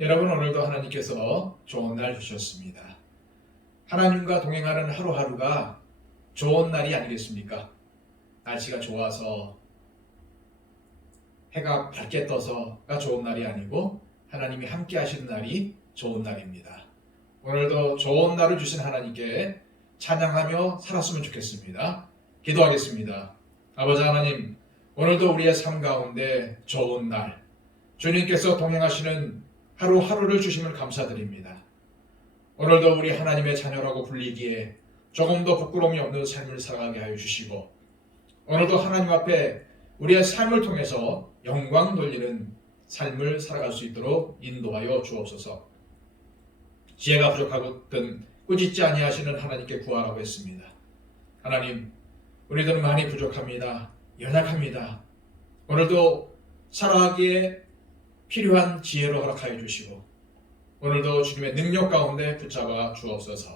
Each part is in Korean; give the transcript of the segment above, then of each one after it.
여러분, 오늘도 하나님께서 좋은 날 주셨습니다. 하나님과 동행하는 하루하루가 좋은 날이 아니겠습니까? 날씨가 좋아서 해가 밝게 떠서가 좋은 날이 아니고 하나님이 함께 하시는 날이 좋은 날입니다. 오늘도 좋은 날을 주신 하나님께 찬양하며 살았으면 좋겠습니다. 기도하겠습니다. 아버지 하나님, 오늘도 우리의 삶 가운데 좋은 날, 주님께서 동행하시는 하루하루를 주심을 감사드립니다. 오늘도 우리 하나님의 자녀라고 불리기에 조금 더 부끄러움이 없는 삶을 살아가게 하여 주시고, 오늘도 하나님 앞에 우리의 삶을 통해서 영광 돌리는 삶을 살아갈 수 있도록 인도하여 주옵소서. 지혜가 부족하거든 꾸짖지 아니하시는 하나님께 구하라고 했습니다. 하나님, 우리들은 많이 부족합니다. 연약합니다. 오늘도 살아가기에 필요한 지혜로 허락하여 주시고, 오늘도 주님의 능력 가운데 붙잡아 주옵소서.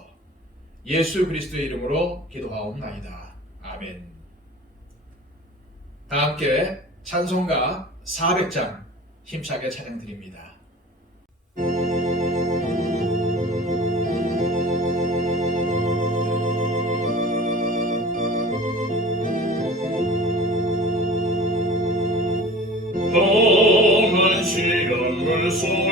예수 그리스도의 이름으로 기도하옵나이다. 아멘. 다 함께 찬송가 400장 힘차게 찬양드립니다. 시간물 속에서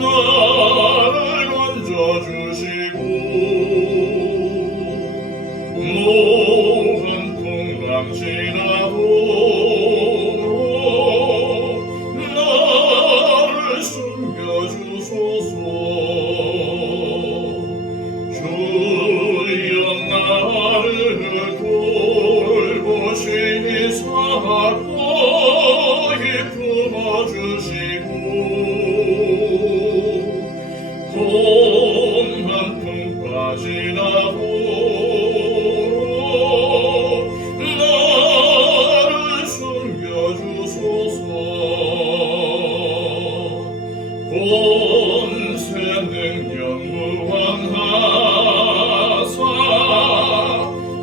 나를 건져주시고 모든 풍랑 지나도 나를 숨겨주소서. 주여 나를 돌보시니 사랑 품어주시고 봄 한 품까지 나도 나를 숨겨주소서. 본새 능력 무한하사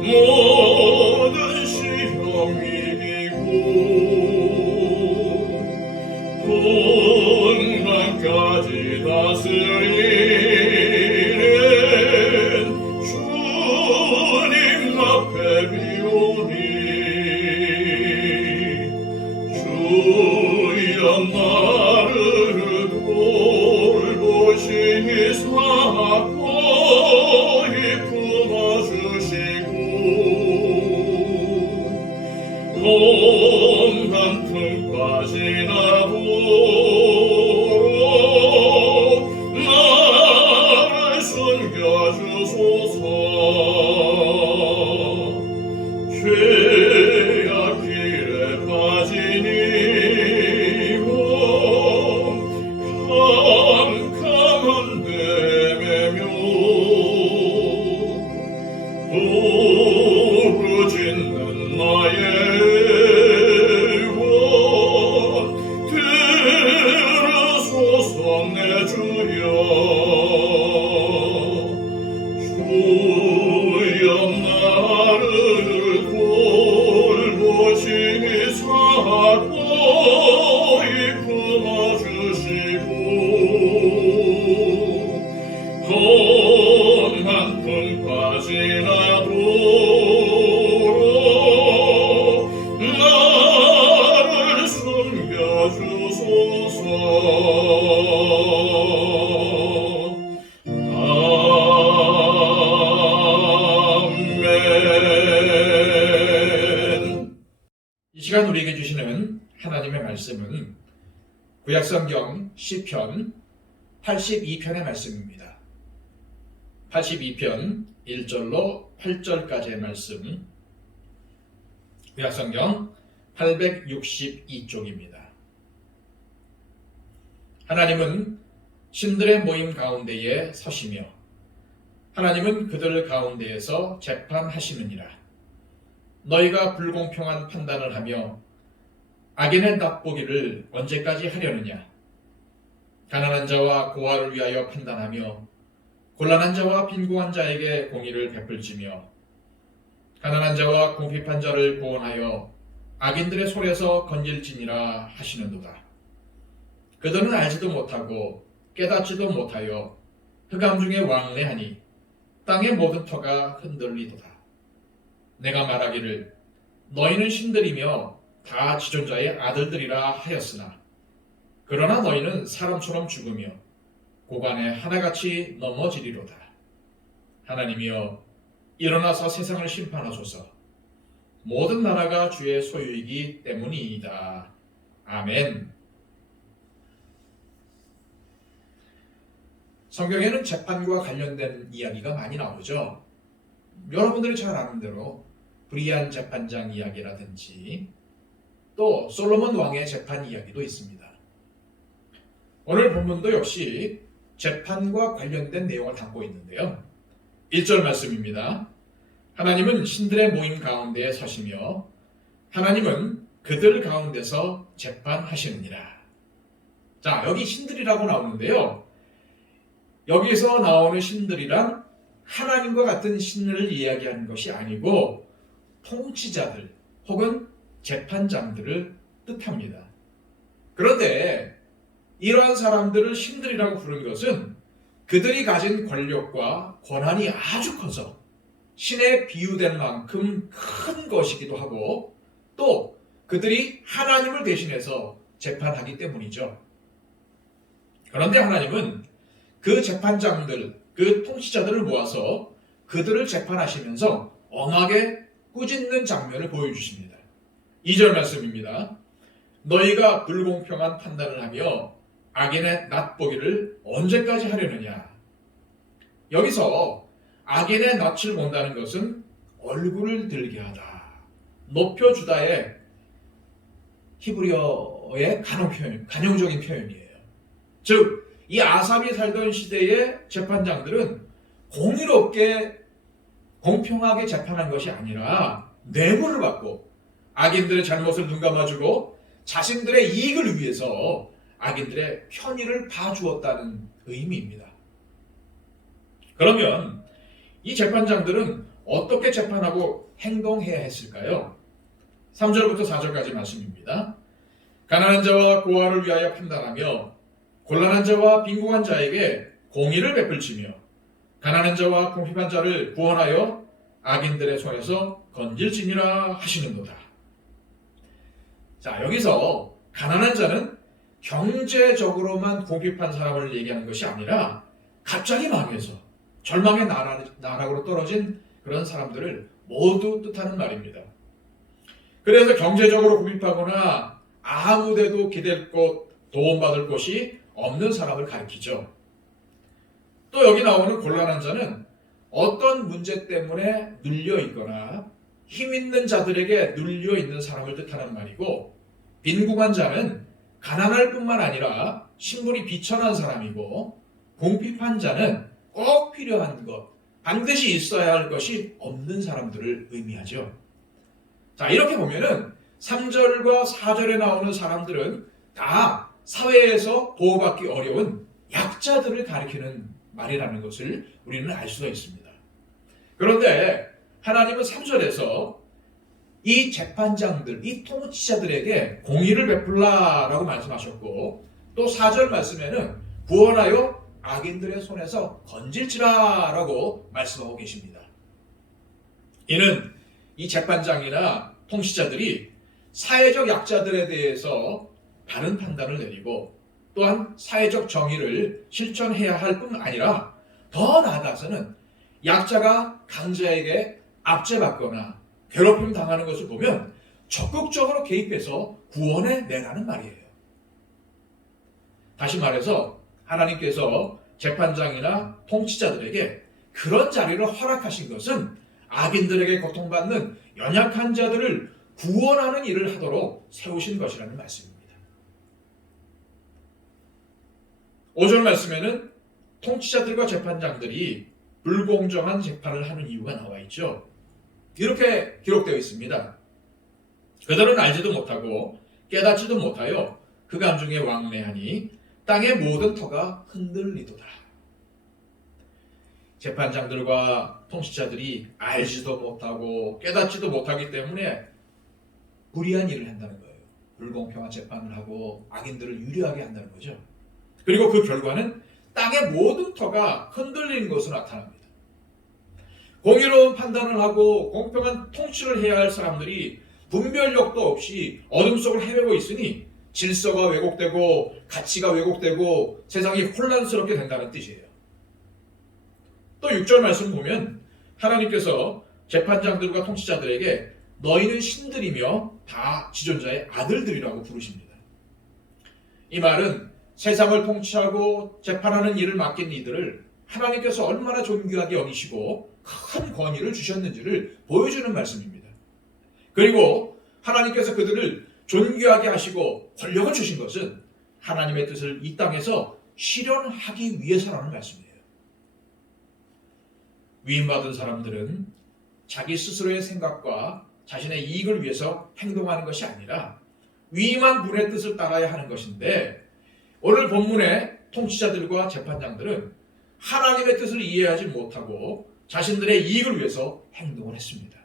모든 시험 이기고 분간까지 다스리는 주님 앞에 비오니 주여 나를 돌보시니 사랑이 품어주시고 봄 한 품까지 나도 나를 숨겨주소서. 죄악길에 빠지니 몸 캄캄한데 매며 부르짖는 나의 내 주여. 주여 나를 돌보시니 사랑이 품어주시고 봄 한 품까지 나도 나를 숨겨주소서. 이 시간 우리에게 주시는 하나님의 말씀은 구약성경 시편 82편의 말씀입니다. 82편 1절로 8절까지의 말씀, 구약성경 862쪽입니다. 하나님은 신들의 모임 가운데에 서시며 하나님은 그들 가운데에서 재판하시느니라. 너희가 불공평한 판단을 하며 악인의 납보기를 언제까지 하려느냐? 가난한 자와 고아를 위하여 판단하며 곤란한 자와 빈곤한 자에게 공의를 베풀지며 가난한 자와 궁핍한 자를 구원하여 악인들의 손에서 건질지니라 하시는도다. 그들은 알지도 못하고 깨닫지도 못하여 흑암 중에 왕래하니 땅의 모든 터가 흔들리도다. 내가 말하기를 너희는 신들이며 다 지존자의 아들들이라 하였으나 그러나 너희는 사람처럼 죽으며 고관에 하나같이 넘어지리로다. 하나님이여 일어나서 세상을 심판하소서. 모든 나라가 주의 소유이기 때문이이다. 아멘. 성경에는 재판과 관련된 이야기가 많이 나오죠. 여러분들이 잘 아는 대로 브리안 재판장 이야기라든지 또 솔로몬 왕의 재판 이야기도 있습니다. 오늘 본문도 역시 재판과 관련된 내용을 담고 있는데요. 1절 말씀입니다. 하나님은 신들의 모임 가운데에 서시며 하나님은 그들 가운데서 재판하시느니라. 자, 여기 신들이라고 나오는데요. 여기서 나오는 신들이란 하나님과 같은 신을 이야기하는 것이 아니고 통치자들 혹은 재판장들을 뜻합니다. 그런데 이러한 사람들을 신들이라고 부르는 것은 그들이 가진 권력과 권한이 아주 커서 신에 비유된 만큼 큰 것이기도 하고 또 그들이 하나님을 대신해서 재판하기 때문이죠. 그런데 하나님은 그 재판장들, 그 통치자들을 모아서 그들을 재판하시면서 엄하게 꾸짖는 장면을 보여주십니다. 2절 말씀입니다. 너희가 불공평한 판단을 하며 악인의 낯보기를 언제까지 하려느냐. 여기서 악인의 낯을 본다는 것은 얼굴을 들게 하다, 높여주다의 히브리어의 간용적인 표현이에요. 즉, 이 아삽이 살던 시대의 재판장들은 공의롭게 공평하게 재판한 것이 아니라 뇌물을 받고 악인들의 잘못을 눈감아주고 자신들의 이익을 위해서 악인들의 편의를 봐주었다는 의미입니다. 그러면 이 재판장들은 어떻게 재판하고 행동해야 했을까요? 3절부터 4절까지 말씀입니다. 가난한 자와 고아를 위하여 판단하며 곤란한 자와 빈궁한 자에게 공의를 베풀치며 가난한 자와 궁핍한 자를 구원하여 악인들의 손에서 건질지니라 하시는도다. 자, 여기서 가난한 자는 경제적으로만 궁핍한 사람을 얘기하는 것이 아니라 갑자기 망해서 절망의 나락으로 떨어진 그런 사람들을 모두 뜻하는 말입니다. 그래서 경제적으로 궁핍하거나 아무데도 기댈 곳, 도움받을 곳이 없는 사람을 가리키죠. 또 여기 나오는 곤란한 자는 어떤 문제 때문에 눌려 있거나 힘 있는 자들에게 눌려 있는 사람을 뜻하는 말이고, 빈궁한 자는 가난할 뿐만 아니라 신분이 비천한 사람이고, 궁핍한 자는 꼭 필요한 것, 반드시 있어야 할 것이 없는 사람들을 의미하죠. 자, 이렇게 보면은 3절과 4절에 나오는 사람들은 다 사회에서 보호받기 어려운 약자들을 가리키는 말이라는 것을 우리는 알 수가 있습니다. 그런데 하나님은 3절에서 이 재판장들, 이 통치자들에게 공의를 베풀라라고 말씀하셨고, 또 4절 말씀에는 구원하여 악인들의 손에서 건질지라라고 말씀하고 계십니다. 이는 이 재판장이나 통치자들이 사회적 약자들에 대해서 바른 판단을 내리고 또한 사회적 정의를 실천해야 할 뿐 아니라 더 나아가서는 약자가 강자에게 압제받거나 괴롭힘 당하는 것을 보면 적극적으로 개입해서 구원해 내라는 말이에요. 다시 말해서 하나님께서 재판장이나 통치자들에게 그런 자리를 허락하신 것은 악인들에게 고통받는 연약한 자들을 구원하는 일을 하도록 세우신 것이라는 말씀입니다. 5절 말씀에는 통치자들과 재판장들이 불공정한 재판을 하는 이유가 나와 있죠. 이렇게 기록되어 있습니다. 그들은 알지도 못하고 깨닫지도 못하여 흑암 중에 왕래하니 땅의 모든 터가 흔들리도다. 재판장들과 통치자들이 알지도 못하고 깨닫지도 못하기 때문에 불의한 일을 한다는 거예요. 불공평한 재판을 하고 악인들을 유리하게 한다는 거죠. 그리고 그 결과는 땅의 모든 터가 흔들리는 것으로 나타납니다. 공의로운 판단을 하고 공평한 통치를 해야 할 사람들이 분별력도 없이 어둠 속을 헤매고 있으니 질서가 왜곡되고 가치가 왜곡되고 세상이 혼란스럽게 된다는 뜻이에요. 또 6절 말씀 보면 하나님께서 재판장들과 통치자들에게 너희는 신들이며 다 지존자의 아들들이라고 부르십니다. 이 말은 세상을 통치하고 재판하는 일을 맡긴 이들을 하나님께서 얼마나 존귀하게 여기시고 큰 권위를 주셨는지를 보여주는 말씀입니다. 그리고 하나님께서 그들을 존귀하게 하시고 권력을 주신 것은 하나님의 뜻을 이 땅에서 실현하기 위해서라는 말씀이에요. 위임받은 사람들은 자기 스스로의 생각과 자신의 이익을 위해서 행동하는 것이 아니라 위임한 분의 뜻을 따라야 하는 것인데, 오늘 본문의 통치자들과 재판장들은 하나님의 뜻을 이해하지 못하고 자신들의 이익을 위해서 행동을 했습니다.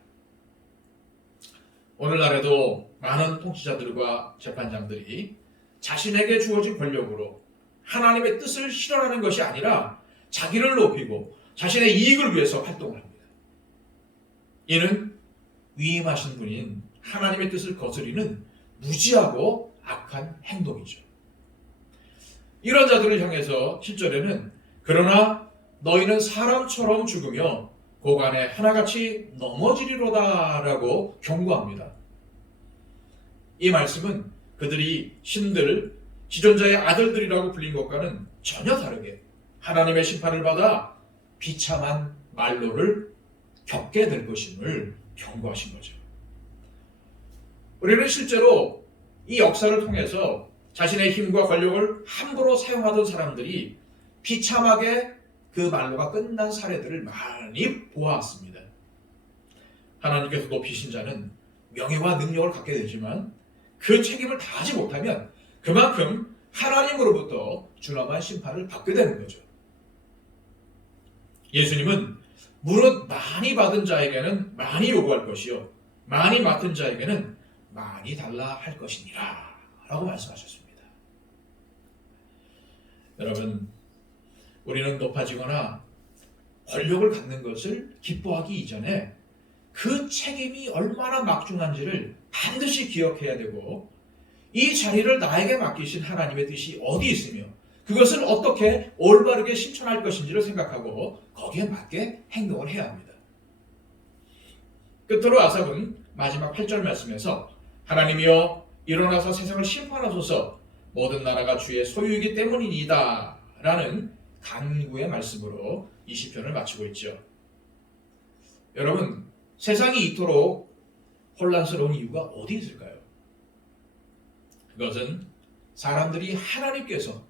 오늘날에도 많은 통치자들과 재판장들이 자신에게 주어진 권력으로 하나님의 뜻을 실현하는 것이 아니라 자기를 높이고 자신의 이익을 위해서 활동을 합니다. 이는 위임하신 분인 하나님의 뜻을 거스리는 무지하고 악한 행동이죠. 이런 자들을 향해서 7절에는 그러나 너희는 사람처럼 죽으며 고간에 하나같이 넘어지리로다 라고 경고합니다. 이 말씀은 그들이 신들, 지존자의 아들들이라고 불린 것과는 전혀 다르게 하나님의 심판을 받아 비참한 말로를 겪게 될 것임을 경고하신 거죠. 우리는 실제로 이 역사를 통해서 자신의 힘과 권력을 함부로 사용하던 사람들이 비참하게 그 말로가 끝난 사례들을 많이 보아왔습니다. 하나님께서 높이신 자는 명예와 능력을 갖게 되지만 그 책임을 다하지 못하면 그만큼 하나님으로부터 준엄한 심판을 받게 되는 거죠. 예수님은 무릇 많이 받은 자에게는 많이 요구할 것이요 많이 맡은 자에게는 많이 달라 할 것이니라 라고 말씀하셨습니다. 여러분, 우리는 높아지거나 권력을 갖는 것을 기뻐하기 이전에 그 책임이 얼마나 막중한지를 반드시 기억해야 되고, 이 자리를 나에게 맡기신 하나님의 뜻이 어디 있으며 그것을 어떻게 올바르게 실천할 것인지를 생각하고 거기에 맞게 행동을 해야 합니다. 끝으로 아삽은 마지막 8절 말씀에서 하나님이여 일어나서 세상을 심판하소서 모든 나라가 주의 소유이기 때문이니이다 라는 간구의 말씀으로 이 시편을 마치고 있죠. 여러분, 세상이 이토록 혼란스러운 이유가 어디 있을까요? 그것은 사람들이 하나님께서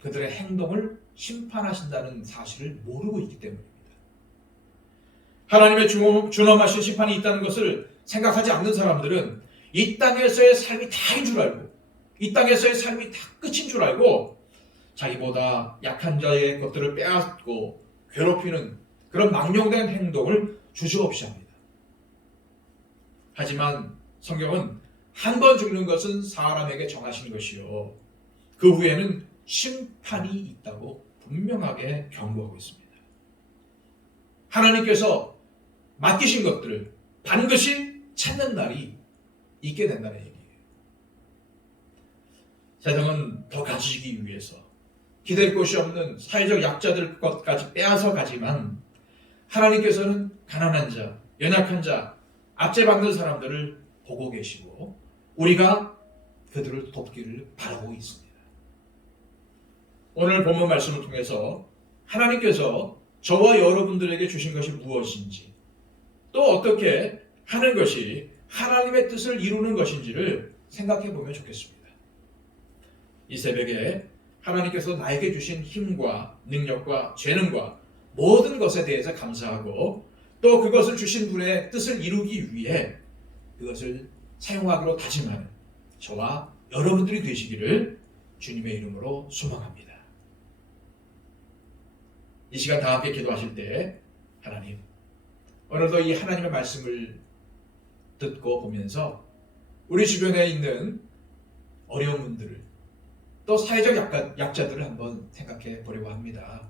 그들의 행동을 심판하신다는 사실을 모르고 있기 때문입니다. 하나님의 준엄하신 심판이 있다는 것을 생각하지 않는 사람들은 이 땅에서의 삶이 다인 줄 알고, 이 땅에서의 삶이 다 끝인 줄 알고 자기보다 약한 자의 것들을 빼앗고 괴롭히는 그런 망령된 행동을 주저없이 합니다. 하지만 성경은 한 번 죽는 것은 사람에게 정하신 것이요 그 후에는 심판이 있다고 분명하게 경고하고 있습니다. 하나님께서 맡기신 것들을 반드시 찾는 날이 있게 된다는 얘기예요. 세상은 더 가지기 위해서 기댈 곳이 없는 사회적 약자들 것까지 빼앗아 가지만 하나님께서는 가난한 자, 연약한 자, 압제받는 사람들을 보고 계시고 우리가 그들을 돕기를 바라고 있습니다. 오늘 본문 말씀을 통해서 하나님께서 저와 여러분들에게 주신 것이 무엇인지, 또 어떻게 하는 것이 하나님의 뜻을 이루는 것인지를 생각해 보면 좋겠습니다. 이 새벽에 하나님께서 나에게 주신 힘과 능력과 재능과 모든 것에 대해서 감사하고 또 그것을 주신 분의 뜻을 이루기 위해 그것을 사용하기로 다짐하는 저와 여러분들이 되시기를 주님의 이름으로 소망합니다. 이 시간 다 함께 기도하실 때 하나님, 오늘도 이 하나님의 말씀을 듣고 보면서 우리 주변에 있는 어려운 분들을 또 사회적 약자들을 한번 생각해 보려고 합니다.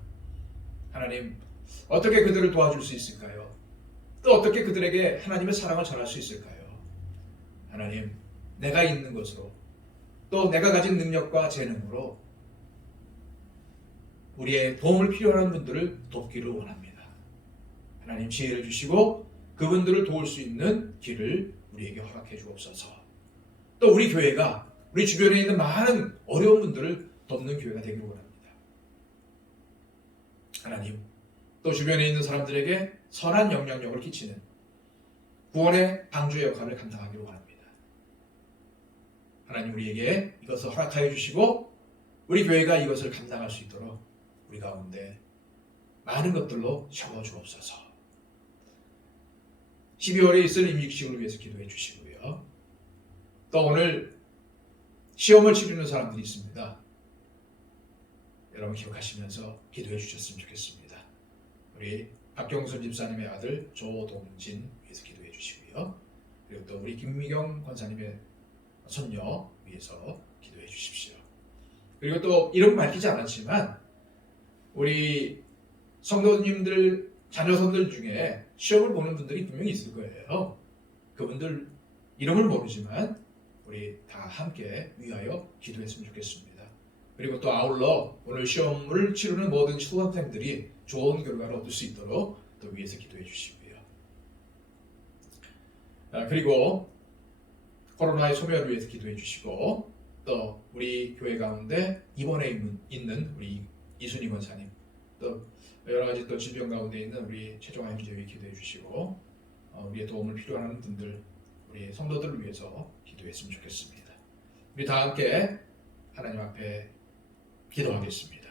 하나님, 어떻게 그들을 도와줄 수 있을까요? 또 어떻게 그들에게 하나님의 사랑을 전할 수 있을까요? 하나님, 내가 있는 것으로 또 내가 가진 능력과 재능으로 우리의 도움을 필요한 분들을 돕기를 원합니다. 하나님 지혜를 주시고 그분들을 도울 수 있는 길을 우리에게 허락해 주옵소서. 또 우리 교회가 우리 주변에 있는 많은 어려운 분들을 돕는 교회가 되기를 원합니다. 하나님, 또 주변에 있는 사람들에게 선한 영향력을 끼치는 구원의 방주의 역할을 감당하기를 원합니다. 하나님 우리에게 이것을 허락하여 주시고 우리 교회가 이것을 감당할 수 있도록 우리 가운데 많은 것들로 채워 주옵소서. 12월에 있을 임직식을 위해서 기도해 주시고요. 또 오늘 시험을 치르는 사람들이 있습니다. 여러분 기억하시면서 기도해 주셨으면 좋겠습니다. 우리 박경선 집사님의 아들 조동진 위해서 기도해 주시고요. 그리고 또 우리 김미경 권사님의 손녀 위해서 기도해 주십시오. 그리고 또 이름 밝히지 않았지만 우리 성도님들 자녀손들 중에 시험을 보는 분들이 분명히 있을 거예요. 그분들 이름을 모르지만 우리 다 함께 위하여 기도했으면 좋겠습니다. 그리고 또 아울러 오늘 시험을 치르는 모든 수험생들이 좋은 결과를 얻을 수 있도록 또 위해서 기도해 주시고요. 그리고 코로나의 소멸을 위해서 기도해 주시고 또 우리 교회 가운데 입원해 있는 우리 이순희 권사님 또 여러 가지 또 질병 가운데 있는 우리 최종화 형제 위해 기도해 주시고 우리의 도움을 필요하는 분들 우리 성도들을 위해서 기도했으면 좋겠습니다. 우리 다 함께 하나님 앞에 기도하겠습니다.